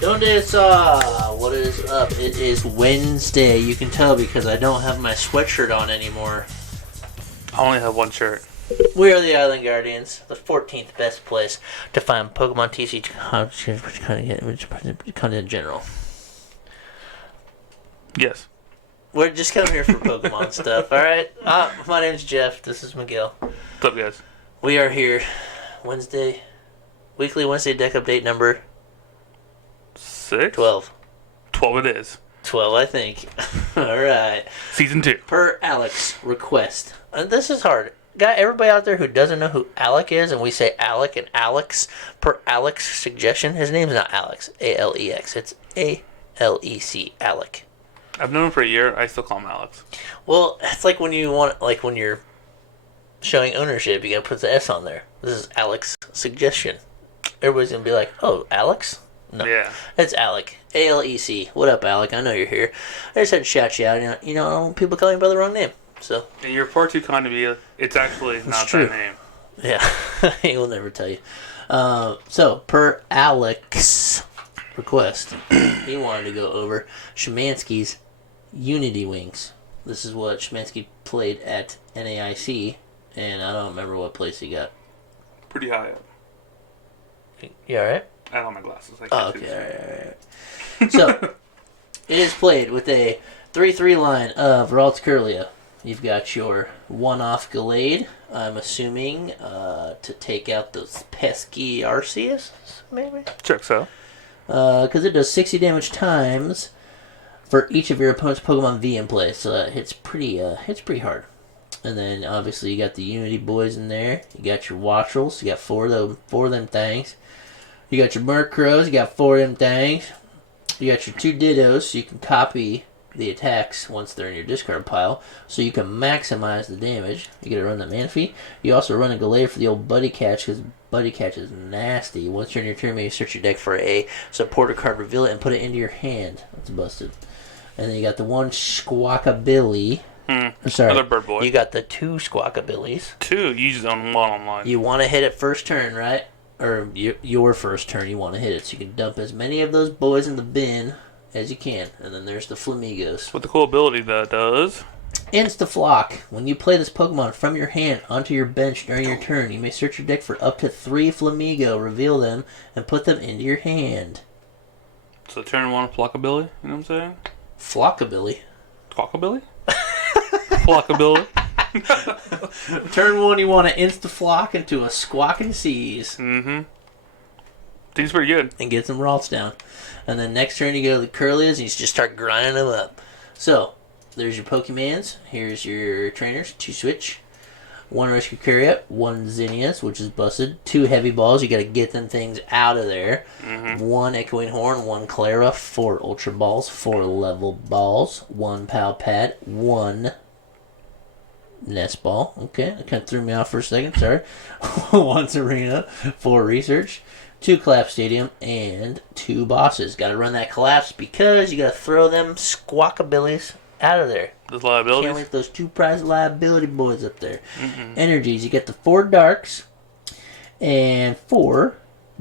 Donde what is up? It is Wednesday. You can tell because I don't have my sweatshirt on anymore. I only have one shirt. We are the Island Guardians, the 14th best place to find Pokemon TC content in general. Yes. We're just coming here for Pokemon stuff, alright? My name's Jeff. This is Miguel. What's up, guys? We are here Wednesday, weekly Wednesday deck update number 6? 12. 12 it is. 12, I think. Alright. Season 2. Per Alex request. And this is hard. Got everybody out there who doesn't know who Alec is, and we say Alec and Alex. Per Alex suggestion, his name's not Alex. A-L-E-X. It's A-L-E-C. Alec. I've known him for a year. I still call him Alex. Well, it's like when you want, like when you're showing ownership, you gotta put the S on there. This is Alex's suggestion. Everybody's gonna be like, "Oh, Alex." No, Yeah. it's Alec. A-L-E-C. What up, Alec? I know you're here. I just had to shout you out. You know, I don't want people calling you by the wrong name. So. And you're far too kind to be. It's actually not true. that name. Yeah, he will never tell you. So, per Alex's request, he wanted to go over Schemansche's Unity Wings. This is what Schemanske played at NAIC, and I don't remember what place he got. Pretty high up. You alright? I have on my glasses. I Oh, can't see okay, alright. So, it is played with a 3-3 line of Ralts CRE. You've got your one-off Gallade, I'm assuming, to take out those pesky Arceus, maybe? Checks out. Because it does 60 damage times for each of your opponent's Pokemon V in play, so that hits pretty hard. And then obviously you got the Unity boys in there. You got your Wattrels. You got four of them things. You got your Murkrows. You got 4 of them things. You got your 2 Dittos, so you can copy the attacks once they're in your discard pile, so you can maximize the damage. You gotta run the Manaphy. You also run a Gallade for the old Buddy Catch, because Buddy Catch is nasty. Once you're in your turn, you search your deck for a supporter card, reveal it, and put it into your hand. That's busted. And then you got the one Squawkabilly. Sorry, Another bird boy. you got the 2 Squawkabillies. 2. You just own one online. You want to hit it first turn, right? Or your first turn, you want to hit it, so you can dump as many of those boys in the bin as you can. And then there's the Flamigos. What the cool ability that does. Insta-Flock. When you play this Pokemon from your hand onto your bench during your turn, you may search your deck for up to 3 Flamigo, reveal them, and put them into your hand. So turn 1 Flockabilly, you know what I'm saying? Flockabilly? Squawkabilly? Flockabilly? Turn 1, you want to Insta-Flock into a Squawking Seas. Mm-hmm. Seems pretty good. And get some Ralts down. And then next turn you go to the Kirlias and you just start grinding them up. So, there's your Pokemons. Here's your trainers. 2 Switch. 1 Rescue Carrier. 1 Zinnias, which is busted. 2 Heavy Balls. You got to get them things out of there. Mm-hmm. 1 Echoing Horn. 1 Klara. 4 Ultra Balls. 4 Level Balls. 1 Pal Pad. 1 Nest Ball. Okay, that kind of threw me off for a second. Sorry. 1 Serena. 4 Research. 2 Collapsed Stadium, and 2 bosses. Got to run that Collapse because you got to throw them Squawkabillies out of there. Those liabilities? Can't leave those 2 prize liability boys up there. Mm-mm. Energies, you get the 4 Darks and 4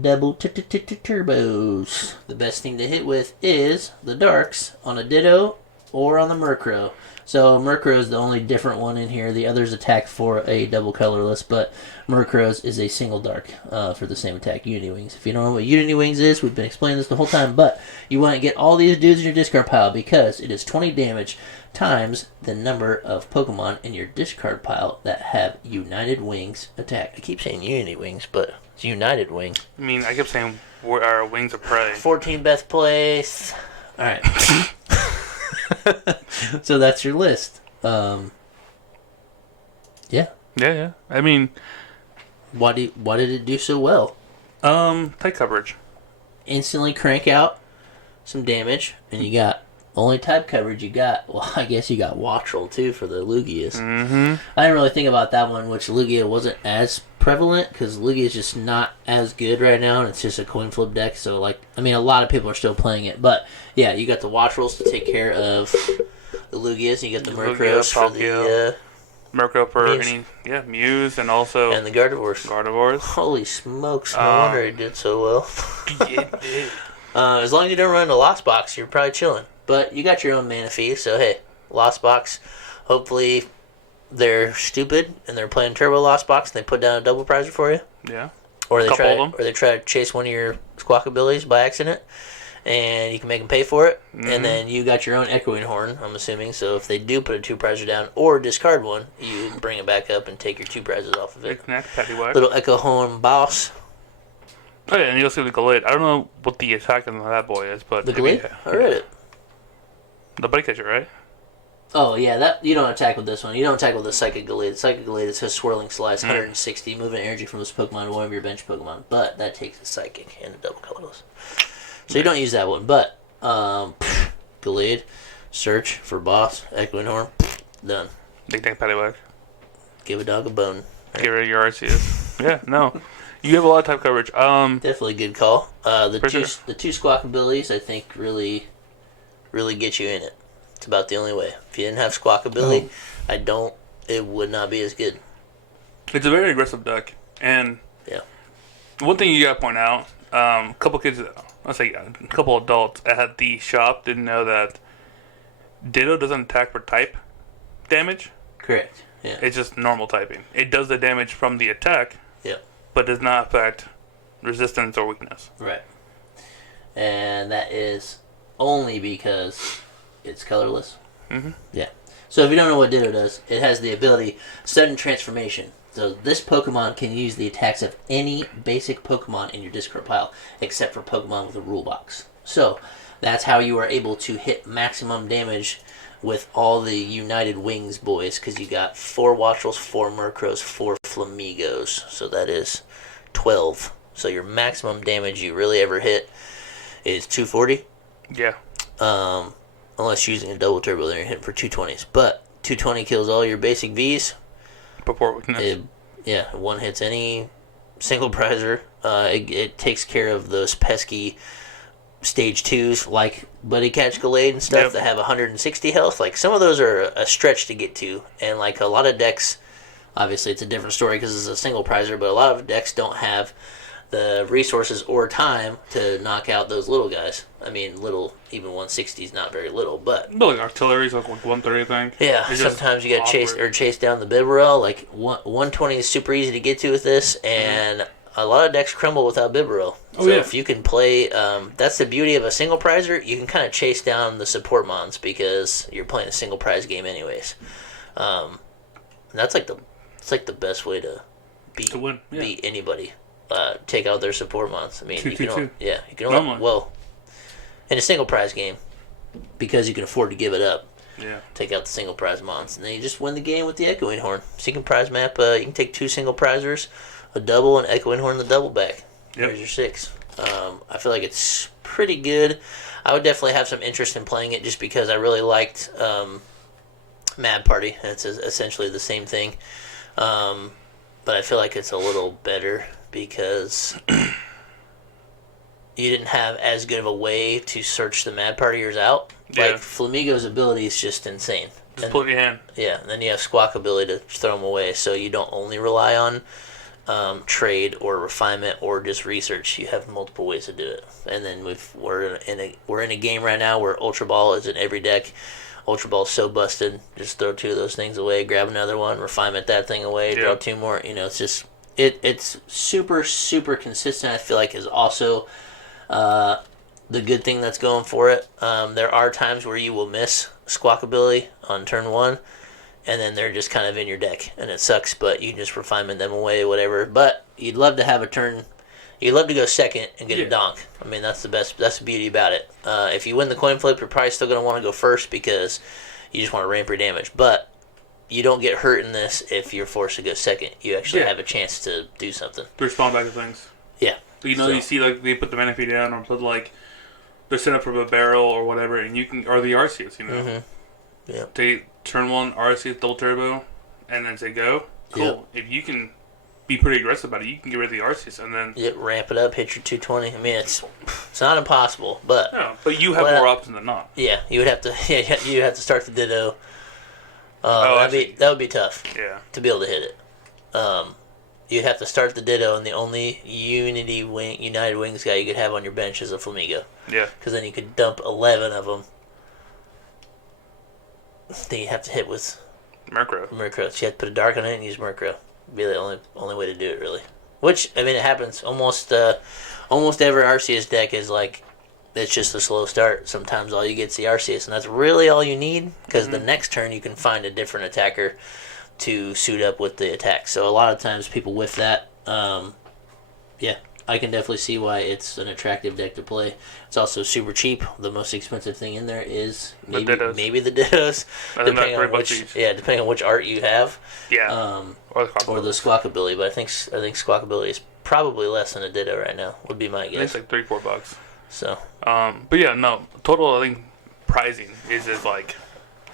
double turbos. The best thing to hit with is the Darks on a Ditto or on the Murkrow. So Murkrow is the only different one in here. The others attack for a double colorless, but Murkrow's is a single dark for the same attack. Unity Wings. If you don't know what Unity Wings is, we've been explaining this the whole time, but you want to get all these dudes in your discard pile because it is 20 damage times the number of Pokemon in your discard pile that have United Wings attack. I keep saying Unity Wings, but it's United Wing. I mean, I kept saying our wings of prey. 14 best place. All right. So that's your list. Yeah. Yeah. I mean, Why did it do so well? tight coverage. Instantly crank out some damage, and you got only type coverage you got. Well, I guess you got Wattrel too for the Lugias. Mm-hmm. I didn't really think about that one, which Lugia wasn't as prevalent because Lugia is just not as good right now, and it's just a coin flip deck. So, like, I mean, a lot of people are still playing it, but yeah, you got the Wattrels to take care of the Lugias, and you got the Murkrows for the Murkrow for Muse. Muse, and also and the Gardevoirs. Gardevoirs. Holy smokes! No wonder he did so well. It did. As long as you don't run into Lost Box, you're probably chilling. But you got your own Manaphy, so hey, Lost Box, hopefully they're stupid and they're playing Turbo Lost Box and they put down a double prizer for you. Yeah. Or they try to chase one of your Squawkabillies by accident, and you can make them pay for it. Mm-hmm. And then you got your own Echoing Horn, I'm assuming. So if they do put a 2-prizer down or discard one, you bring it back up and take your 2 prizes off of it. Little Echo Horn boss. Oh yeah, and you'll see the Gallade. I don't know what the attack on that boy is, but the Gallade. I read it. The bike catcher, right? Oh yeah, that you don't attack with this one. You don't attack with the Psychic Gallade. Psychic Gallade is his swirling slice, 160, moving energy from this Pokemon to one of your bench Pokemon. But that takes a Psychic and a double colorless. So you don't use that one. But Gallade, search for boss, Echoing Horn, done. Big tank paddywhack. Give a dog a bone. Right? Get rid of your RCS. Yeah, no. You have a lot of type coverage. Definitely a good call. The two Squawkabillies, I think, really get you in it. It's about the only way. If you didn't have Squawkabilly, it would not be as good. It's a very aggressive deck. And yeah, one thing you gotta point out, a couple kids, I'll say a couple adults at the shop didn't know that Ditto doesn't attack for type damage. Correct. Yeah. It's just normal typing. It does the damage from the attack. Yeah. But does not affect resistance or weakness. Right. And that is only because it's colorless. Mm-hmm. Yeah. So if you don't know what Ditto does, it has the ability sudden transformation. So this Pokemon can use the attacks of any basic Pokemon in your discard pile, except for Pokemon with a rule box. So that's how you are able to hit maximum damage with all the United Wings boys, because you got 4 Wattrels, 4 Murkrows, 4 Flamigos. So that is 12. So your maximum damage you really ever hit is 240. Yeah. Unless using a double turbo, then you're hitting for 220s. But 220 kills all your basic Vs. Before weakness. One hits any single prizer. It takes care of those pesky stage 2s like Buddy Catch Gallade and stuff that have 160 health. Like, some of those are a stretch to get to. And like a lot of decks, obviously it's a different story because it's a single prizer, but a lot of decks don't have the resources or time to knock out those little guys. I mean, little, even 160 is not very little, but like artillery's like 130, I think. Yeah, sometimes you got to chase down the Bibarel. Like 120 is super easy to get to with this, and a lot of decks crumble without Bibarel. So if you can play, that's the beauty of a single prizer. You can kind of chase down the support mons because you're playing a single prize game anyways. That's like the best way to beat anybody. Take out their support mons. I mean, you can only in a single prize game, because you can afford to give it up. Yeah. Take out the single prize mons, and then you just win the game with the Echoing Horn. Single prize map. You can take 2 single prizers, a double, and Echoing Horn the double back. There's your 6. I feel like it's pretty good. I would definitely have some interest in playing it just because I really liked Mad Party. It's essentially the same thing, but I feel like it's a little better because you didn't have as good of a way to search the Mad Partiers out. Yeah. Like, Flamigo's ability is just insane. Just pull your hand. Yeah, and then you have Squawkabilly to throw them away, so you don't only rely on trade or refinement or just research. You have multiple ways to do it. And then we're in a game right now where Ultra Ball is in every deck. Ultra Ball's so busted. Just throw 2 of those things away, grab another one, refinement that thing away, draw 2 more. You know, it's just it's super, super consistent. I feel like is also the good thing that's going for it. There are times where you will miss Squawkabilly on turn 1, and then they're just kind of in your deck, and it sucks, but you can just refinement them away, whatever. But you'd love to have a turn. You'd love to go second and get a donk. I mean, that's the beauty about it. If you win the coin flip, you're probably still going to want to go first because you just want to ramp your damage. But you don't get hurt in this if you're forced to go second. You actually have a chance to do something. To respond back to things. Yeah. You see, like, they put the Manaphy down or put, like, they're set up for a barrel or whatever, and you can, or the RCS, you know. Mm-hmm. Yeah. They turn 1 RCS double turbo, and then say go. Cool. Yep. If you can be pretty aggressive about it, you can get rid of the RCS, and then ramp it up, hit your 220. I mean, it's not impossible, but but you have more options than not. Yeah, you would have to. Yeah, you have to start the Ditto. That would be tough. Yeah. To be able to hit it. you'd have to start the Ditto, and the only United Wings guy you could have on your bench is a Flamigo. Yeah. Because then you could dump 11 of them. Then you have to hit with Murkrow. So you have to put a dark on it and use Murkrow. Be the only way to do it, really. Which, I mean, it happens. Almost every Arceus deck is like, it's just a slow start. Sometimes all you get is the Arceus, and that's really all you need, because the next turn you can find a different attacker to suit up with the attack. So a lot of times people whiff that. Yeah, I can definitely see why it's an attractive deck to play. It's also super cheap. The most expensive thing in there is maybe the Dittos. Depending on which art you have. Yeah. Or the Squawkabilly, but I think Squawkabilly is probably less than a Ditto right now. Would be my guess. It's like $3-4. So. But yeah, no. Total, I think pricing is like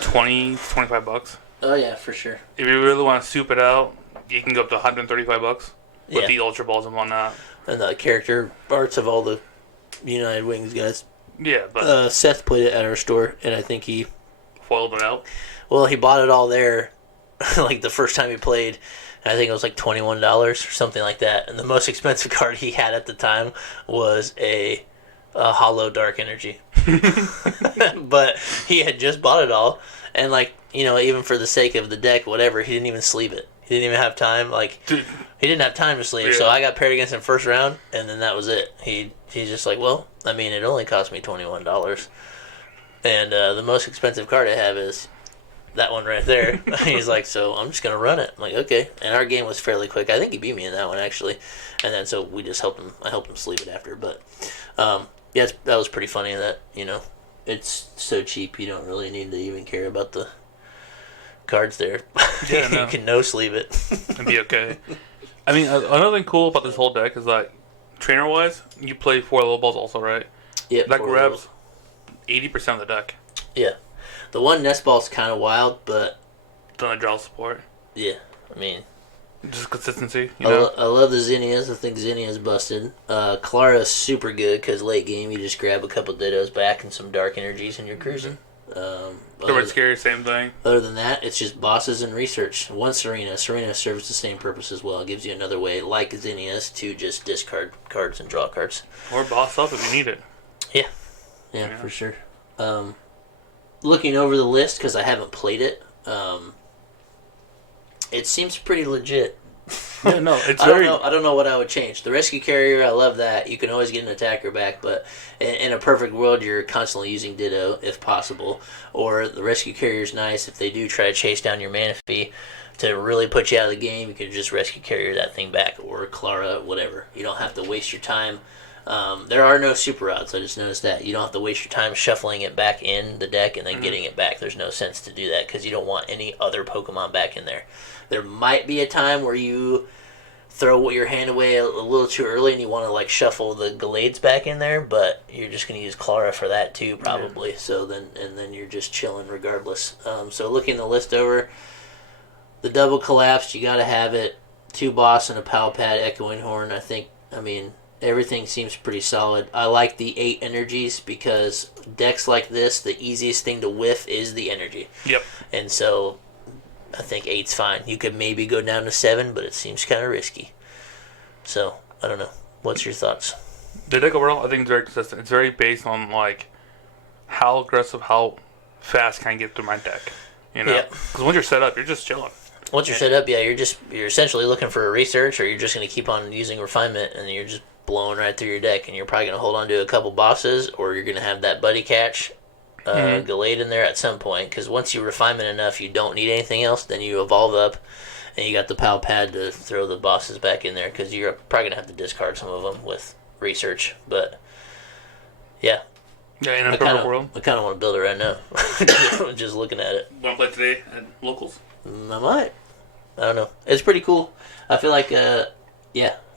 $20-$25. Oh yeah, for sure. If you really want to soup it out, you can go up to $135 with the Ultra Balls and whatnot. And the character arts of all the United Wings guys. Yeah, but Seth played it at our store, and I think he foiled it out. Well, he bought it all there, like the first time he played. I think it was like $21 or something like that. And the most expensive card he had at the time was a Hollow Dark Energy. But he had just bought it all, and like, you know, even for the sake of the deck, whatever, he didn't even sleeve it. He didn't even have time. Like, Dude. He didn't have time to sleeve. Yeah. So I got paired against him first round, and then that was it. He's just like, well, I mean, it only cost me $21, and the most expensive card I have is that one right there. He's like, so I'm just gonna run it. I'm like, okay. And our game was fairly quick. I think he beat me in that one actually, and then so we just helped him. I helped him sleeve it after, but yeah, that was pretty funny. That, you know, it's so cheap you don't really need to even care about the cards there. Yeah, no. You can no sleeve it and be okay. I mean, another thing cool about this whole deck is like, trainer wise, you play 4 level balls also, right? Yeah. That grabs 80% of the deck. Yeah. The one Nest Ball's kind of wild, but Then the draw support. Yeah, I mean, just consistency. You know? I love the Zinnias. I think Zinnia's busted. Klara's super good because late game you just grab a couple Dittos back and some Dark Energies and you're cruising. Red Carrier, same thing. Other than that, it's just bosses and research. One Serena serves the same purpose as well. It gives you another way, like Zinnia's, to just discard cards and draw cards. Or boss up if you need it. Yeah, for sure. Looking over the list, because I haven't played it, it seems pretty legit. Yeah, no, it's I don't know what I would change. The Rescue Carrier, I love that. You can always get an attacker back, but in a perfect world, you're constantly using Ditto if possible. Or the Rescue Carrier's nice if they do try to chase down your Manaphy to really put you out of the game. You can just Rescue Carrier that thing back, or Klara, whatever. You don't have to waste your time. There are no super routes. I just noticed that. You don't have to waste your time shuffling it back in the deck and then getting it back. There's no sense to do that because you don't want any other Pokemon back in there. There might be a time where you throw your hand away a little too early and you want to like shuffle the Gallades back in there, but you're just going to use Klara for that too, probably. Yeah. So then you're just chilling regardless. So looking the list over, the double collapsed, you got to have it. 2 boss and a Pal Pad Echoing Horn. I mean, everything seems pretty solid. I like the 8 energies because decks like this, the easiest thing to whiff is the energy. Yep. And so I think 8's fine. You could maybe go down to 7, but it seems kind of risky. So, I don't know. What's your thoughts? The deck overall, I think it's very consistent. It's very based on, like, how aggressive, how fast can I get through my deck. You know? Because once you're set up, you're just chilling. Once you're set up, you're essentially looking for a research, or you're just going to keep on using refinement, and you're just blowing right through your deck, and you're probably going to hold on to a couple bosses, or you're going to have that buddy catch Gallade in there at some point, because once you refinement enough, you don't need anything else, then you evolve up, and you got the Pal Pad to throw the bosses back in there, because you're probably going to have to discard some of them with research, but yeah. Yeah, in a perfect world. I kind of want to build it right now, just looking at it. Want to play today at locals? I might. I don't know. It's pretty cool. I feel like, if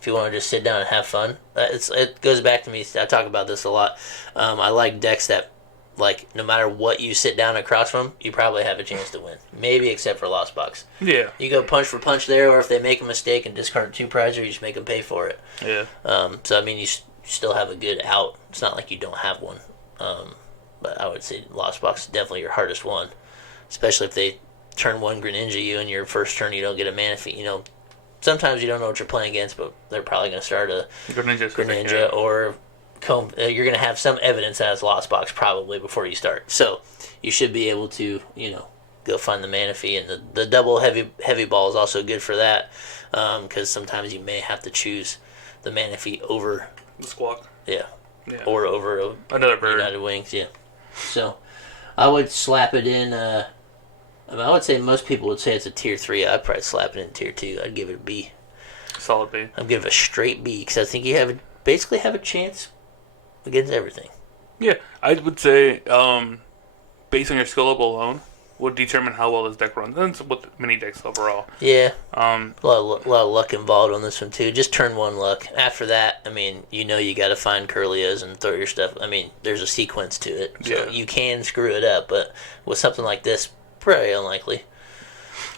you want to just sit down and have fun, it goes back to me. I talk about this a lot. I like decks that, like, no matter what you sit down across from, you probably have a chance to win. Maybe except for Lost Box. Yeah. You go punch for punch there, or if they make a mistake and discard 2 prizes, you just make them pay for it. Yeah. So, I mean, you still have a good out. It's not like you don't have one. But I would say Lost Box is definitely your hardest one. Especially if they turn 1 Greninja you and your first turn you don't get a Manaphy, sometimes you don't know what you're playing against, but they're probably going to start a Greninja or you're going to have some evidence that it's Lost Box probably before you start. So you should be able to, go find the Manaphy, and the double heavy ball is also good for that, because sometimes you may have to choose the Manaphy over the Squawk. Yeah. Or over another bird. United Wings, yeah. So I would slap it in. I would say most people would say it's a tier 3. I'd probably slap it in tier 2. I'd give it a B. Solid B. I'd give it a straight B, because I think you basically have a chance against everything. Yeah, I would say, based on your skill level alone, would determine how well this deck runs. And it's with mini decks overall. Yeah. A lot of luck involved on this one, too. Just turn 1 luck. After that, you got to find Kirlias and throw your stuff. There's a sequence to it. So you can screw it up, but with something like this, pretty unlikely.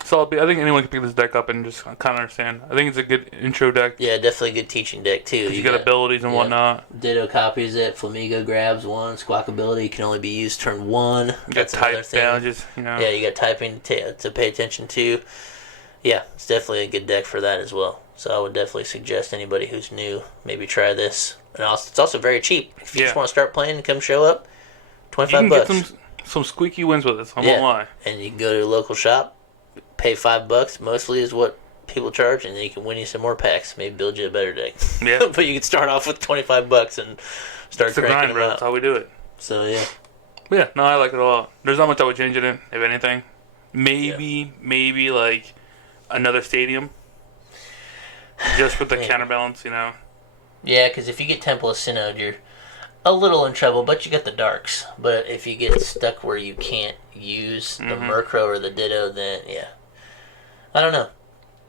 So I think anyone can pick this deck up and just kind of understand. I think it's a good intro deck. Yeah, definitely a good teaching deck, too. You got abilities and whatnot. Ditto copies it. Flamigo grabs 1. Squawkabilly can only be used turn 1. That's another thing. Yeah, you got typing to pay attention to. Yeah, it's definitely a good deck for that as well. So I would definitely suggest anybody who's new, maybe try this. And also, it's also very cheap. If you just want to start playing and come show up, $25. You can get some squeaky wins with this. I won't lie. And you can go to your local shop, pay $5 mostly is what people charge, and then you can win you some more packs, maybe build you a better deck. Yeah. But you can start off with $25 and start cranking them out. That's how we do it. So yeah. But yeah, no, I like it a lot. There's not much I would change in it, if anything. Maybe like another stadium, just with the counterbalance, Yeah, because if you get Temple of Synod, you're a little in trouble, but you get the darks. But if you get stuck where you can't use the Murkrow or the Ditto, then I don't know.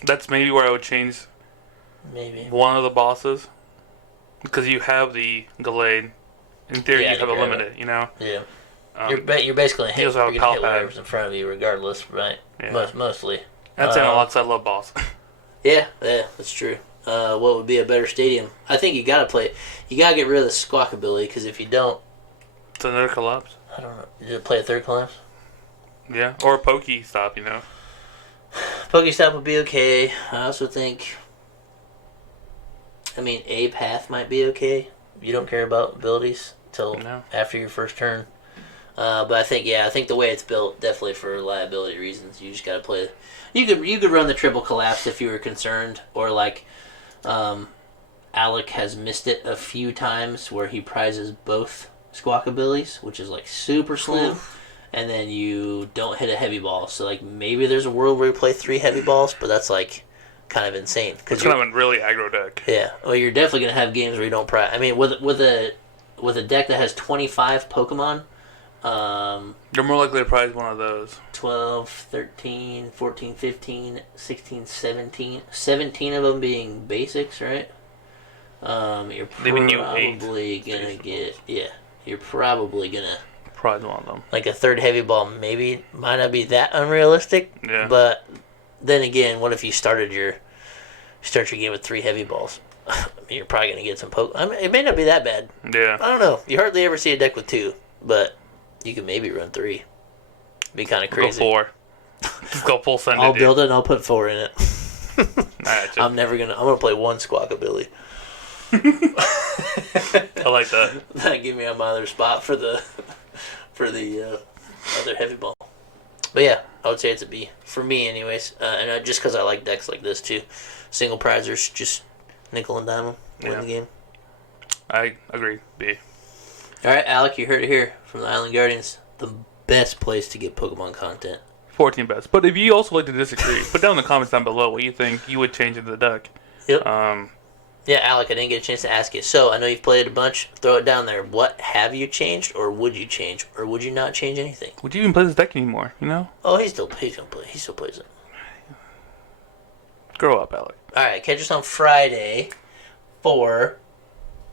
That's maybe where I would change one of the bosses, because you have the Gallade. In theory, you have a limited, Yeah. You're basically going to hit whatever's in front of you regardless, right? Yeah. Mostly. That's in a lot, because I love boss. Yeah, that's true. What would be a better stadium? I think you got to get rid of the Squawkabilly, because if you don't... It's another Collapse. I don't know. Did it play a third Collapse? Yeah, or a Pokestop, Pokestop would be okay. I also think... A Path might be okay. You don't care about abilities until after your first turn. But I think the way it's built, definitely for liability reasons, you just got to play... You could run the triple Collapse if you were concerned, or like... Alec has missed it a few times where he prizes both Squawkabillies, which is like super slim, and then you don't hit a heavy ball. So like maybe there's a world where you play 3 heavy balls, but that's like kind of insane. It's kind of a really aggro deck. Yeah, well, you're definitely gonna have games where you don't prize. With a deck that has 25 Pokemon, you're more likely to prize one of those. 12, 13, 14, 15, 16, 17. 17 of them being basics, right? You're probably gonna get... Yeah, you're probably gonna... Prize one of them. Like a third heavy ball might not be that unrealistic. Yeah. But then again, what if you start your game with 3 heavy balls? You're probably gonna get some it may not be that bad. Yeah. I don't know. You hardly ever see a deck with 2, but you can maybe run 3. Be kind of crazy. Go 4. Just go full send. I'll build it and I'll put 4 in it. I'm gonna play 1 Squawkabilly. I like that. That'd give me my other spot for the other heavy ball. But yeah, I would say it's a B for me, anyways. And just because I like decks like this too, single prizers, just nickel and dime them, win the game. I agree. B. All right, Alec, you heard it here from the Island Guardians. The best place to get Pokemon content. 14 best. But if you also like to disagree, put down in the comments down below what you think you would change in the deck. Yep. Yeah, Alec, I didn't get a chance to ask you. So, I know you've played a bunch. Throw it down there. What have you changed, or would you change, or would you not change anything? Would you even play this deck anymore, Oh, he's still plays it. Grow up, Alec. Alright, catch us on Friday for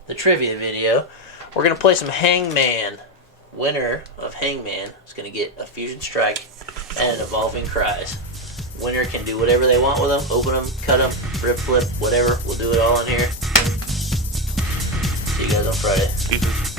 the trivia video. We're going to play some Hangman. Winner of Hangman is going to get a Fusion Strike and an Evolving Cries. Winner can do whatever they want with them. Open them, cut them, rip, flip, whatever. We'll do it all in here. See you guys on Friday. Peace.